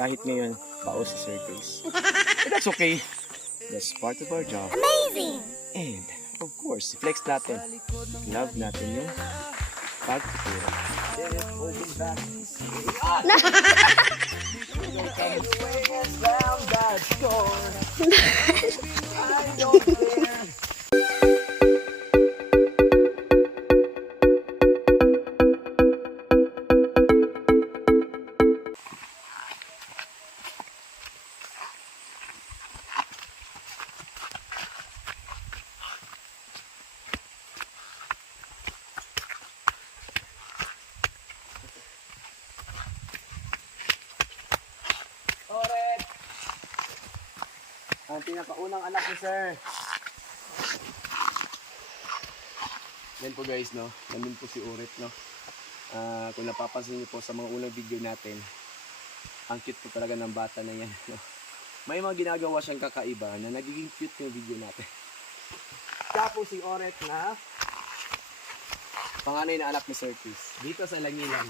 kahit ngayon, pao sa circus. But that's okay. That's part of our job. Amazing! And, of course, flex natin. Love natin yung pagtuturo. Ang pinakaunang anak ni sir. Yan po guys, no? Nandun po si Urit, no? Kung napapansin niyo po sa mga unang video natin, ang cute po talaga ng bata na yan, no? May mga ginagawa siyang kakaiba na nagiging cute yung video natin. Siya po si Urit na panganay na anak ni Sir Chris. Dito sa Langilan.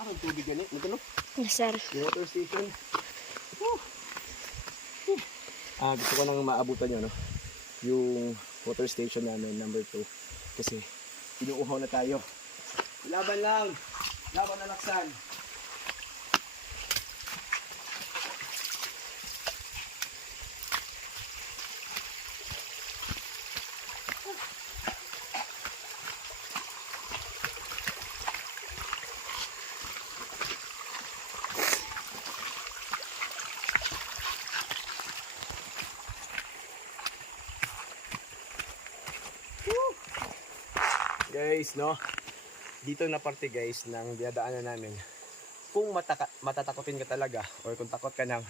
Ang tubig ganit, nagano? Yes, sir. Yung water station. Gusto ko nang maabutan nyo, no? Yung water station namin, number 2. Kasi, inuuhaw na tayo. Laban lang! Laban na laksan! Guys, no? Dito na parte guys ng dinadaanan namin. Kung matatakotin ka talaga or kung takot ka ng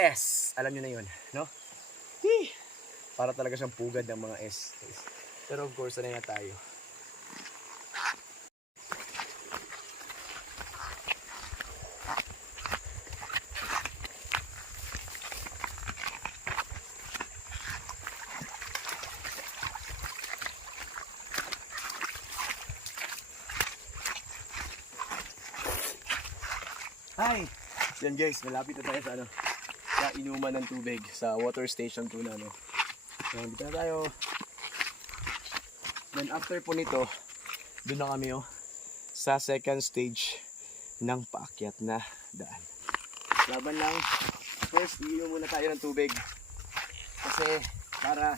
S, alam nyo na yun, no? Para talaga siyang pugad ng mga S. Pero of course, sanay na tayo. Hi! Yan guys, malapit na tayo sa sa inuman ng tubig, sa water station 2 na, no? Yan, dito na tayo. Then after po nito, doon na kami, sa second stage ng paakyat na daan. Laban lang. First, iinom muna tayo ng tubig. Kasi, para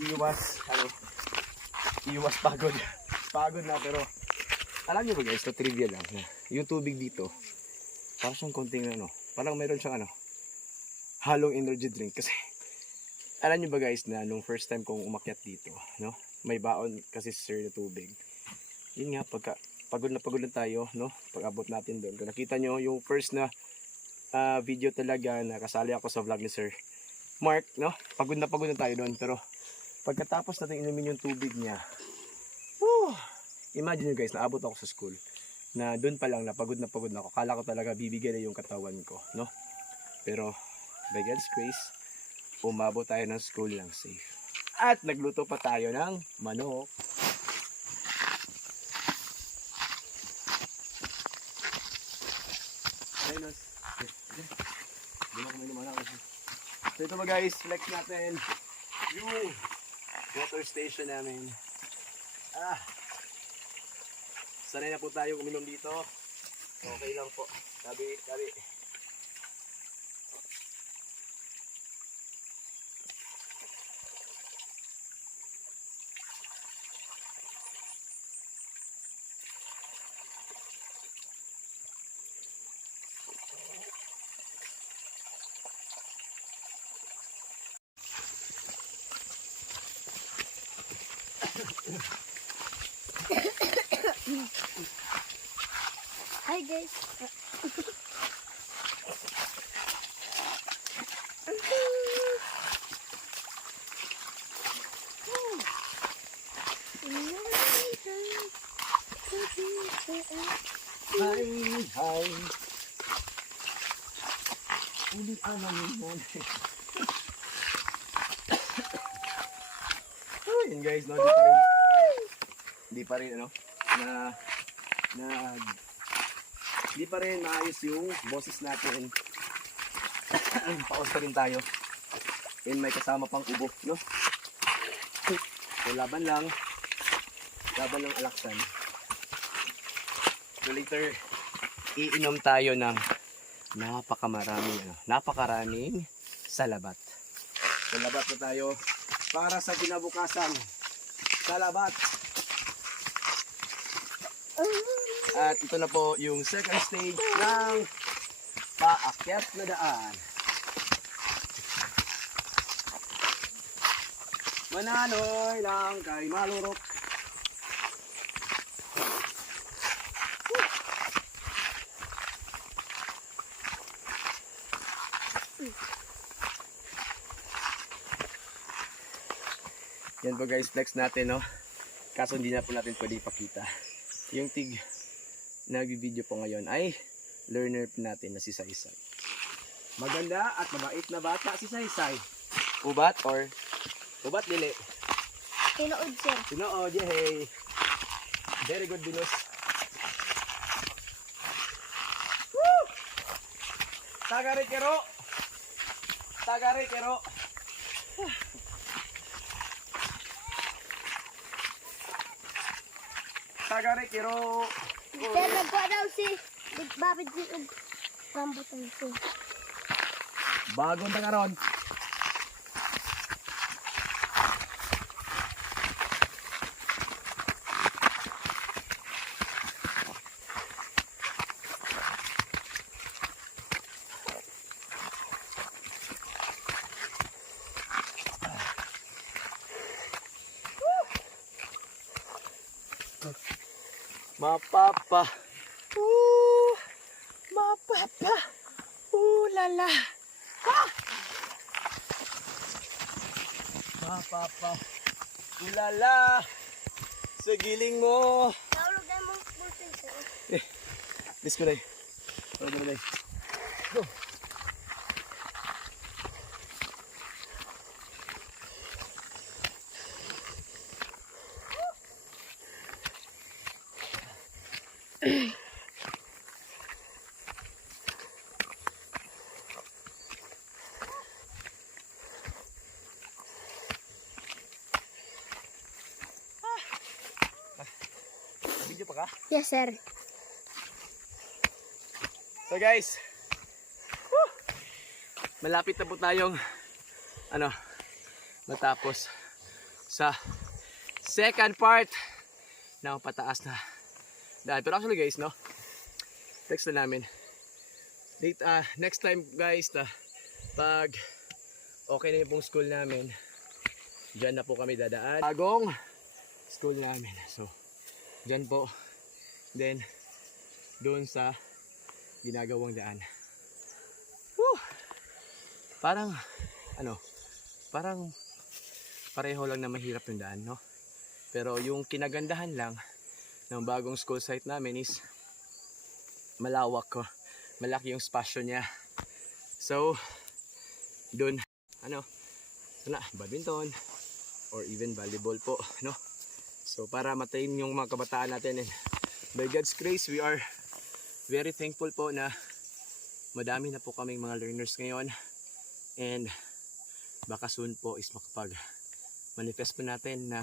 iwas pagod. Pagod na, pero alam niyo ba guys, ito trivia lang. Yung tubig dito, parang siyang konting parang meron siyang halong energy drink. Kasi alam niyo ba guys na nung first time kong umakyat dito, no, may baon kasi sir na tubig. Yun nga, pagka pagod na tayo, no, pag abot natin doon, kung nakita nyo yung first na video talaga na kasali ako sa vlog ni Sir Mark, no, pagod na tayo doon. Pero pagkatapos natin inumin yung tubig niya, imagine nyo guys, naabot ako sa school na doon pa lang napagod na ako. Kala ko talaga bibigyan na yung katawan ko, no? Pero by God's grace, umabot tayo ng school lang safe. At nagluto pa tayo ng manok. Ayos. So ito ba guys, flex natin yung water station namin. Sanay na po tayo uminom dito. Okay lang po. Sabi. Hi guys. Hi. Uli namin mo. Yun guys, no, di pa rin ano, di pa rin maayos yung boses natin. Paus pa rin tayo. And may kasama pang ubo, no? So laban lang alaksan. So later, iinom tayo ng napakaraming salabat. Salabat na tayo para sa kinabukasan. Salabat! At ito na po yung second stage ng paakyat na daan. Mananoy lang kay malurok. Yan po guys, flex natin, no? Kaso hindi na po natin pwede ipakita. Yung nag-video po ngayon ay learner natin na si Saysay. Maganda at mabait na bata si Saysay. Ubat or ubat dili? Tinood, sir. Tinood, yay! Very good, Binus. Woo! Tagarikero! Tagarikero! Tagarikero! Sir, nagkuha daw si Babid si rambutan ko. Bagong tagaron. Mapapa. Mapapa. Lala. Ah! Mapapa. Lala. Sa giling mo. Naulog na mong bulsin, sir. Let's go, Day. Go. Go. Video pa ka? Yes, sir. So guys, malapit na po tayong matapos sa second part ng pataas na daan. Pero actually guys, no, text na namin next time guys, pag okay na yung pong school namin, dyan na po kami dadaan bagong school namin. So dyan po, then doon sa ginagawang daan. Woo! Parang pareho lang na mahirap yung daan, no? Pero yung kinagandahan lang ng bagong school site namin is malawak ko. Malaki yung spasyo niya. So, doon, badminton or even volleyball po, no? So, para matayin yung mga kabataan natin, and by God's grace, we are very thankful po na madami na po kaming mga learners ngayon, and baka soon po is manifest po natin na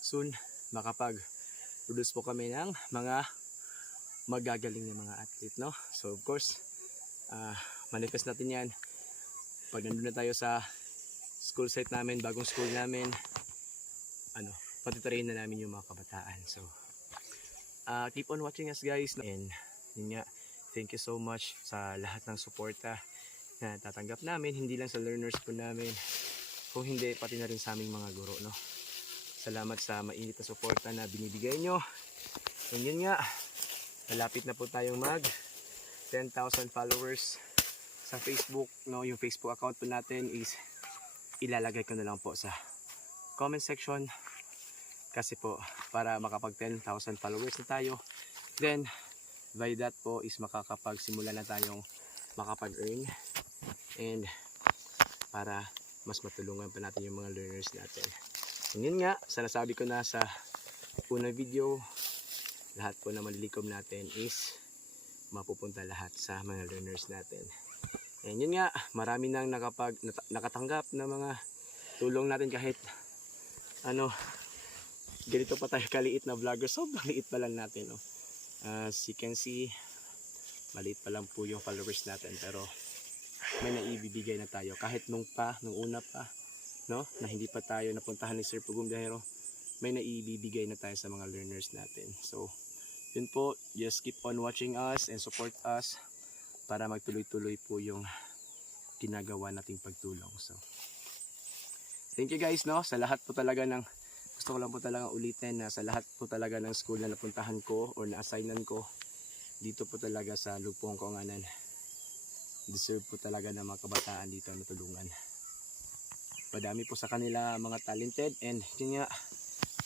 soon makapag-produce po kami ng mga magagaling na mga athlete, no? So of course, manifest natin yan pag nandun na tayo sa school site namin, bagong school namin, patitirahin na namin yung mga kabataan. So keep on watching us guys, and yun nga, thank you so much sa lahat ng suporta na tatanggap namin, hindi lang sa learners po namin, kung hindi pati na rin sa aming mga guro, no? Salamat sa mainit na suporta na binibigay nyo. And yun nga, malapit na po tayong mag 10,000 followers sa Facebook, no? Yung Facebook account po natin is ilalagay ko na lang po sa comment section, kasi po para makapag 10,000 followers na tayo, then by that po is makakapagsimula na tayong makapag-earn and para mas matulungan pa natin yung mga learners natin. And yun nga, sinasabi ko na sa unang video, lahat po na malilikom natin is mapupunta lahat sa mga learners natin. And yun nga, marami nang nakatanggap na mga tulong natin kahit ano, ganito pa tayo kaliit na vlogger. So, maliit pa lang natin. No? As you can see, maliit pa lang po yung followers natin. Pero may naibibigay na tayo. Kahit nung una pa, no? Na hindi pa tayo napuntahan ni Sir Pugong Biyahero, may naibibigay na tayo sa mga learners natin. So, yun po, just keep on watching us and support us para magtuloy-tuloy po yung ginagawa nating pagtulong. So, thank you guys, no? Sa lahat po talaga ng, gusto ko lang po talaga ulitin na sa lahat po talaga ng school na napuntahan ko or na-assignan ko, dito po talaga sa Lugpong Kaunganan, deserve po talaga ng mga kabataan dito na tulungan. Madami po sa kanila mga talented and yun nga,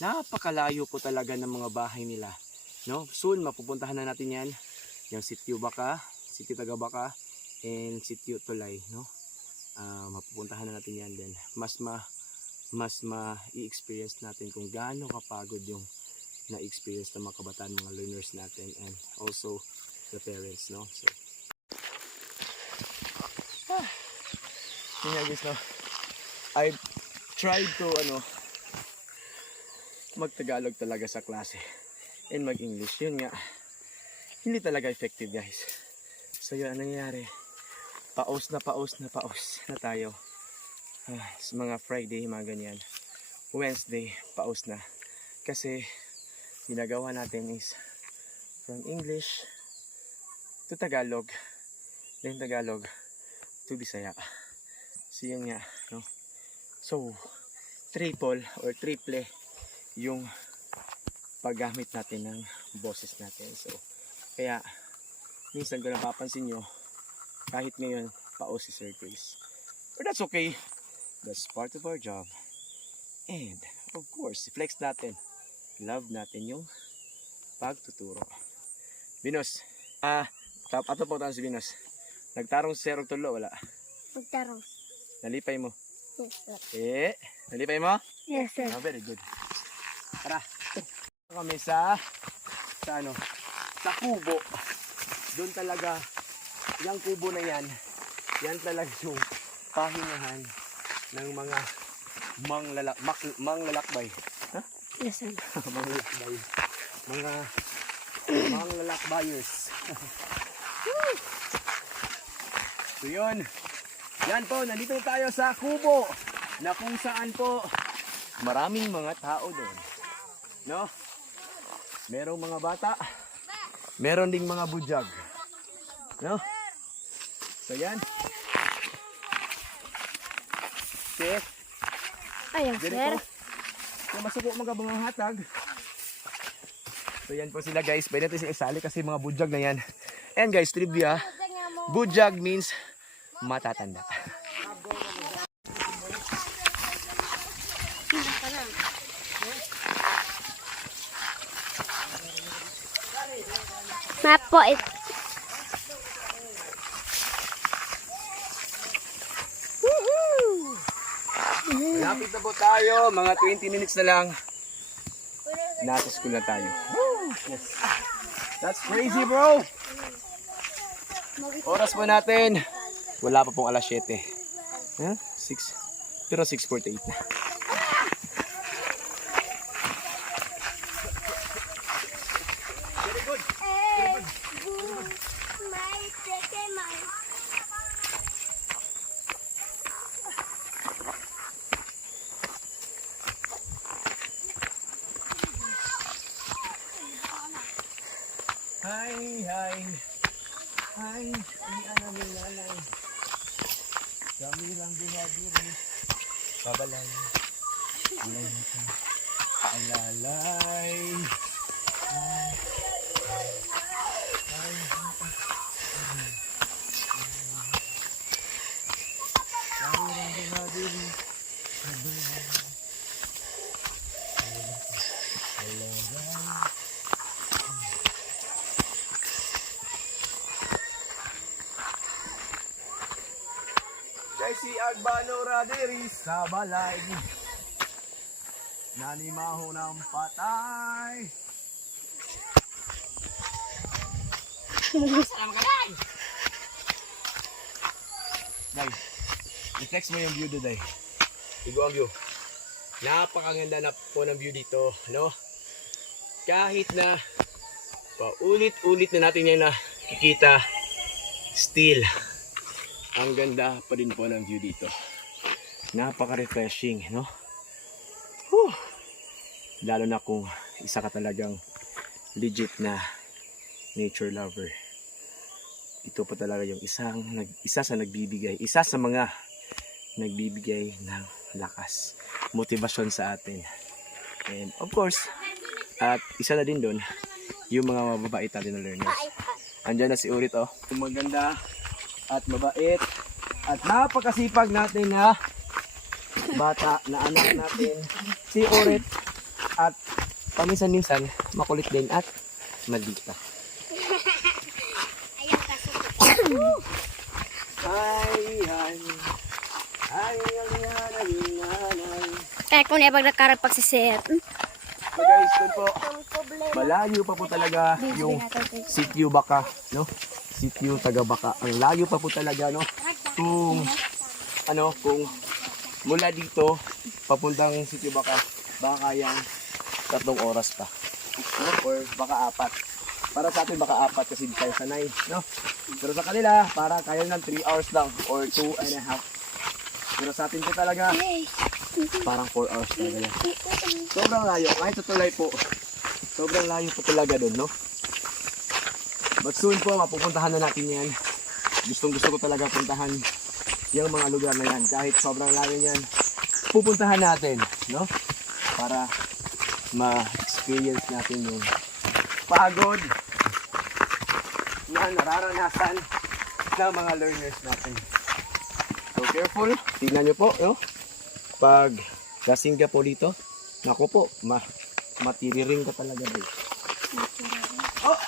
napakalayo po talaga ng mga bahay nila. No? Soon mapupuntahan na natin yan, yung Sitio Baka, Sitio Tagabaka, and Sitio Tulay. No? Mapupuntahan na natin yan din. Mas ma-i-experience natin kung gaano kapagod yung na-experience ng mga kabataan, mga learners natin, and also the parents. No? So, yun nga guys, no? I tried to mag-Tagalog talaga sa klase and mag-English. Yun nga, hindi talaga effective guys. So yun, anong nangyayari? Paus na tayo. Sa mga Friday, mga ganyan. Wednesday, paus na. Kasi ginagawa natin is from English to Tagalog, then Tagalog to Bisaya. So yun nga, no? So, triple yung paggamit natin ng boses natin. So, kaya minsan ko napapansin nyo, kahit ngayon paos si Sir Chris. But that's okay. That's part of our job. And of course, flex natin. Love natin yung pagtuturo. Binos, ato po tayo si Binos. Nagtarong si Sir Tulo, wala? Magtarong. Nalipay mo? Yes, sir. Nalipay mo? Yes, sir. Oh, very good. Tara. Kami sa kubo. Doon talaga, yung kubo na yan talaga yung pahingahan ng mga manglalakbay. Ha? Yes, sir. Manglalakbay. Mga manglalakbayers. So yun. Yan po, nandito tayo sa kubo na kung saan po maraming mga tao doon. No? Merong mga bata, meron ding mga budyag. No? So yan. Okay. Ayaw, sir. Kung masuko mga bungang hatag. So yan po sila guys. Pwede natin sila isali kasi mga budyag na yan. And guys, trivia. Budyag means matatanda. Map po it. Lapit na po tayo. Mga 20 minutes na lang. Nasa school na tayo. Yes. That's crazy, bro. Oras po natin. Wala pa pong alas 7. Huh? 6. Pero 6:48 na. Hi, namin nanay. Kami lang dinadiri. Babalay. Alay nito. Alalay. Kami lang dinadiri. si Agbalora diri sa balay. Nanimaho ng patay. Day, i-flex mo yung view do, Day. Igo ang view. Napakaganda na po ng view dito, no? Kahit na paulit-ulit na natin yan nakikita, still, ang ganda pa din po ng view dito. Napaka-refreshing, no? Whew. Lalo na kung isa ka talagang legit na nature lover. Ito po talaga yung isa sa mga nagbibigay ng lakas, motivasyon sa atin. And of course, at isa na din doon, yung mga mababait natin na learners. Andyan na si Urit, oh. Maganda at mabait at napakasipag natin na bata na anak natin, si Urit. At paminsan-minsan, makulit din at maldita. Kaya kung nabag nakarapag si Sir. So guys, dun po, malayo pa po talaga yung sitio Baka, no? Sitio Taga-Baka. Ang layo pa po talaga, no? Kung mula dito papuntang sitio Baka, baka kayang 3 oras pa, no? Or baka 4. Para sa atin baka 4 kasi di tayo sanay, no? Pero sa kanila, para kaya ng 3 hours lang or 2.5. Pero sa atin po talaga, parang 4 hours talaga. Sobrang layo, kahit sa tulay po. Sobrang layo po talaga doon, no? But soon po, mapupuntahan na natin yan. Gustong gusto ko talaga puntahan yung mga lugar na yan. Kahit sobrang layo yan, pupuntahan natin, no? Para ma-experience natin yung pagod na nararanasan ng mga learners natin. So careful, tingnan nyo po, no? Pag lasing ka po dito, naku po, matiriring ka talaga dito. Oh!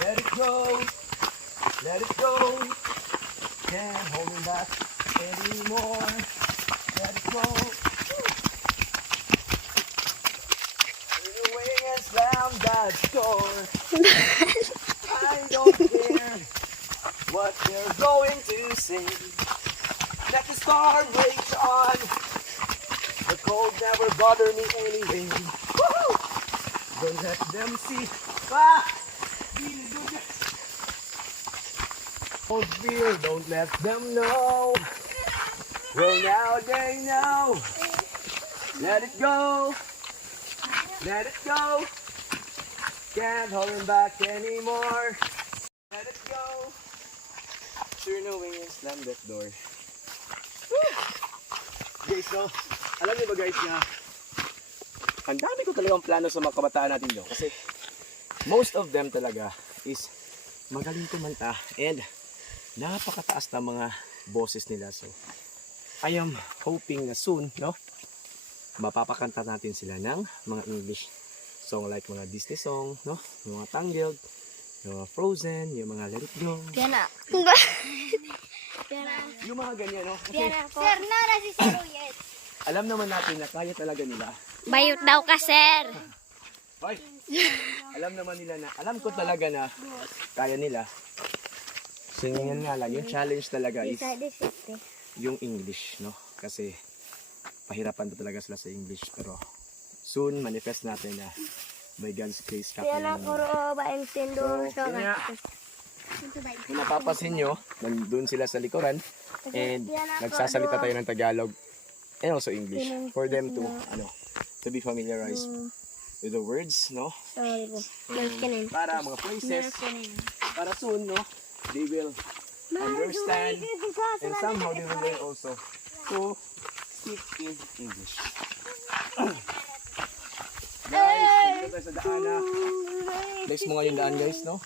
Let it go, let it go, can't hold me back anymore, let it go. Wing and slam that door. I don't care what they're going to say. Let the storm rage on. The cold never bothered me anyway. Woo! Don't let them see. Ah! Don't fear, don't let them know. Well, now they know. Let it go. Let it go. Can't hold him back anymore. Let it go. Sure no way and slam that door. Woo! Guys, so, alam niyo ba guys na ang dami ko talagang plano sa mga kabataan natin doon. Kasi most of them talaga is magaling kumanta and napakataas na mga boses nila. So, I am hoping na soon, no? Mapapakanta natin sila ng mga English song like mga Disney song, no? Yung mga Tangled, yung mga Frozen, yung mga Let It Go. Yan na. Yung mga ganyan, no? Kasi Sir, nara si Sir Uyet. alam naman natin na kaya talaga nila. Bayot daw ka, Sir. Hoy! Alam naman nila na, alam ko talaga na kaya nila. So yun nga lang, yung challenge talaga is yung English, no? Kasi pahirapan pa talaga sila sa English. Pero soon, manifest natin na by God's grace, Yan na, puro ba entiendo. So, yun nga. Kung napapasin nyo, nandun sila sa likuran and nagsasalita tayo ng Tagalog and also English for them to be familiarized with the words, no? Para mga places, para soon, no? They will understand and somehow they will learn also to speak in English. Guys, dito tayo sa daan na. Guys, mo nga yung daan guys, no?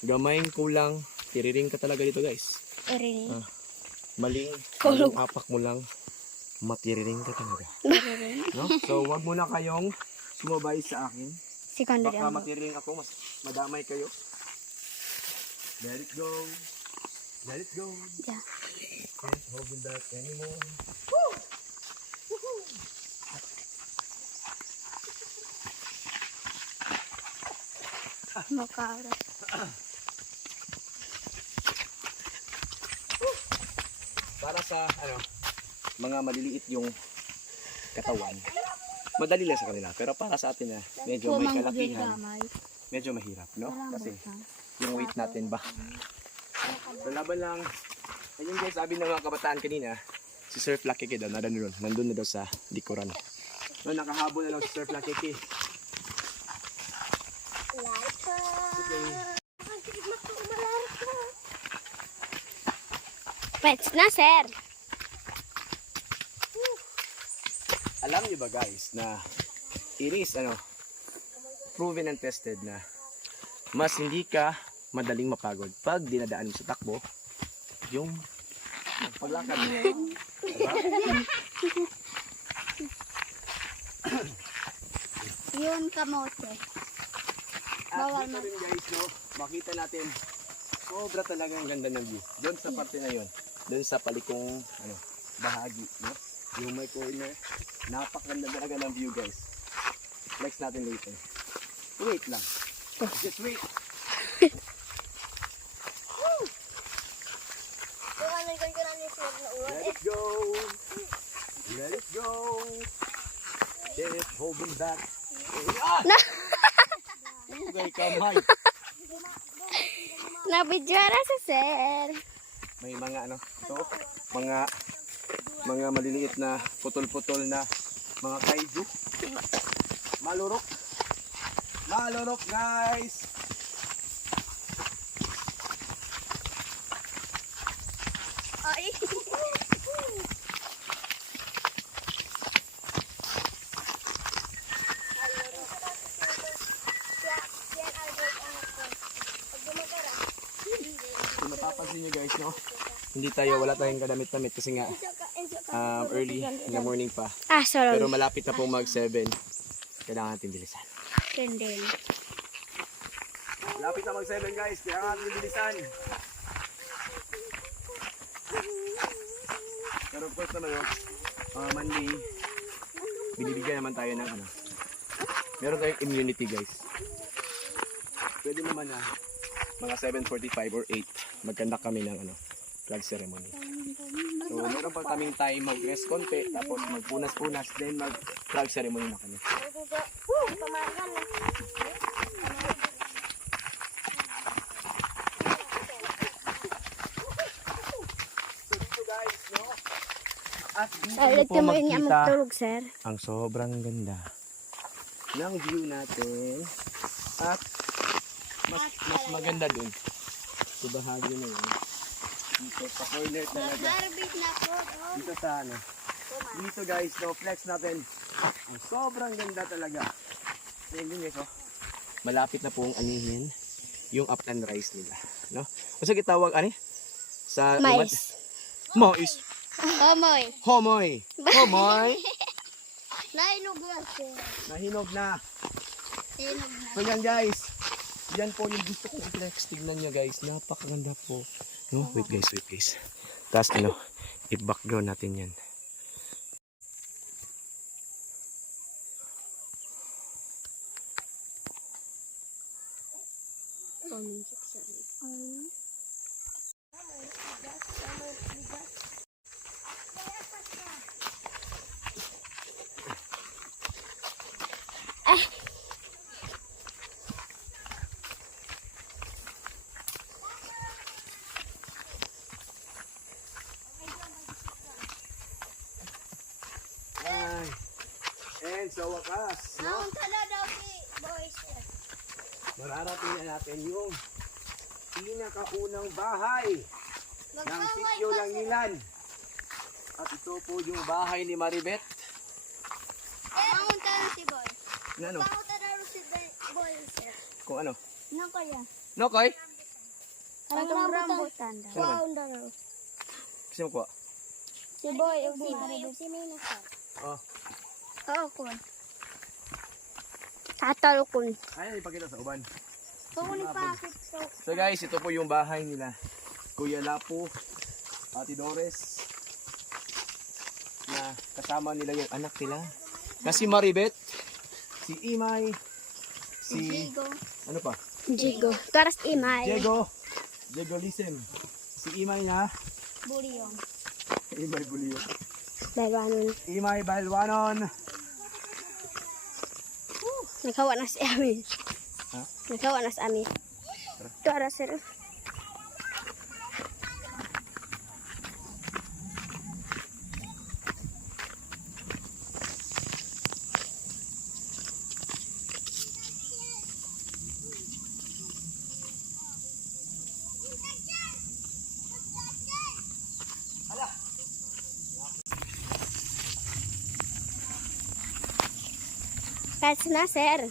Gamayng kulang, tiriring ka talaga dito guys. Maling apak mo lang, matiriring ka talaga. No? So, wag muna kayong sumabay sa akin. Baka matiriring ako, mas madamay kayo. Let it go. Let it go. Yeah. Can't hold it back anymore. Makara. Para sa mga maliliit yung katawan. Madali lang sa kanila, pero para sa atin na medyo may kalakihan, medyo mahirap, no? Kasi yung weight natin ba? So, laban lang. Ayun guys, sabi ng mga kabataan kanina, si Sir Flakeke daw, nandun na daw sa likuran. So, nakahabol na lang si Sir Flakeke. Okay. Pets na, sir. Alam niyo ba guys na it is proven and tested na mas hindi ka madaling mapagod pag dinadaan mo sa takbo yung paglakad mo. Diba? Yun kamote. At dito rin guys, no, makita natin sobra talaga ang ganda ng view. Doon sa parte na yon, doon sa palikong bahagi, no? Yung may corner, napakaganda talaga ng view guys. Flex natin later. Wait lang. Just wait. Let it go. Let it go. Can't hold him back. Okay, kamay. Nabidyoan na sa sir. May mga mga maliliit na putol-putol na mga kaiju. Malurok. Malurok guys. Ay. Kung mapapansin nyo guys, no? Wala tayong kadamit-damit kasi nga early in the morning pa. Sorry. Pero malapit na pong mag 7. Kailangan natin bilisan. Trending. Malapit na mag 7 guys, kailangan natin bilisan. Pero of course naman, Monday, binibigyan naman tayo ng meron tayong immunity guys. Pwede naman na mga 7:45 or 8 magkandak kami ng flag ceremony. So meron pa kaming time mag-rest konti, tapos magpunas-punas, then mag-flag ceremony na kami. So dito guys, no? At dito po makikita sir. ang sobrang ganda ng view natin. At mas maganda dun sa bahagi na yun. Dito sa corner talaga. Garbage na po. Dito sa dito guys, no, flex natin. Ang sobrang ganda talaga. Tingnan nyo guys, malapit na pong anihin yung upland rice nila, no? Kasi kitawag sa Mais. mais. Homoy. Homoy. Homoy. Nahinog na sir. Nahinog na. Nahinog na. So yan guys. Yan po yung gusto kong i-flex. Tignan nyo guys. Napakaganda po. No? Wait guys. Tapos i-background natin yan. And sa wakas, no? Naunta na daw si boys. Mararating na natin yung pinakaunang bahay ng sityo ng Nilan. At ito po yung bahay ni Maribet. Naunta na si boy. Ano? Naunta na si boy sir. Kung ano? Ano kaya? Nokoy? Ang rambutan. Wow, na daw. Kasi mo kuha? Si boy, si Mina sir. Oh. Oo, kun. Tatal kun. Ayaw ipakita sa uban. Kukunin pa. So guys, ito po yung bahay nila. Kuya Lapo, Ate Doris, na kasama nila yung anak nila. Na si Maribet, si Imay, si... Jigo. Ano pa? Jigo. Taras Imay. Diego Lisem. Si Imay na, Buryong. Imay Buliyo. Balwanon. Imay Balwanon. Nagkawa na si Ami. Ha? Nagkawa na si Ami. Tara sir. Kahit na sir.